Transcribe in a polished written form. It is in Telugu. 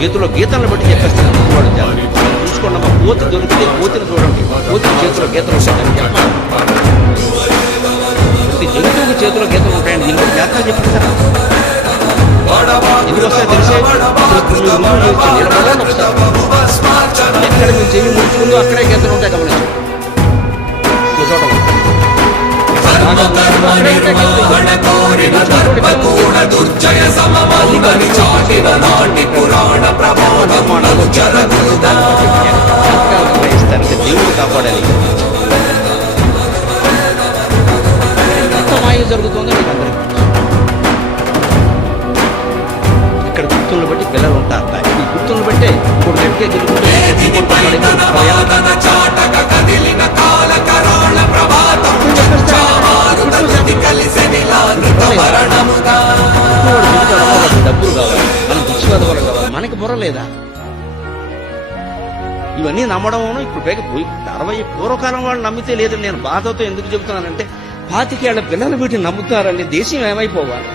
చేతిలో గీతలను బట్టి చెప్పేస్తాను. వాడు చూసుకోండి అమ్మా, కోతి దొరికితే కోతిని చూడండి, కోతి చేతిలో గీతలు ఉంటాయని చెప్పాలి. ప్రతి జంతువుకి చేతిలో గీతలు ఉంటాయని దీని బట్టి జాతర చెప్పేస్తారా? ఎందుకు వస్తాయి తెలిసే ఎక్కడ మీరు చెయ్యి ముడుచుకుందో అక్కడే గీతలు ఉంటాయి. గమనించు చూడటం దేవుడు కాపాడాలి. ఎంత మాయ జరుగుతుందో మీకు అందరికీ ఇక్కడ గుర్తులను బట్టి పిల్లలు ఉంటారు. ఈ గుర్తులను బట్టే ఇప్పుడు నెట్కే డబ్బులు కావాలి, మనం భిక్షవాద వరకు కావాలి, మనకి బుర్ర లేదా? ఇవన్నీ నమ్మడం ఇప్పుడు పైగా 60 పూర్వకాలం వాళ్ళు నమ్మితే లేదు. నేను బాధతో ఎందుకు చెబుతున్నానంటే 25 ఏళ్ల పిల్లలు వీటిని నమ్ముతారండి. దేశం ఏమైపోవాలి?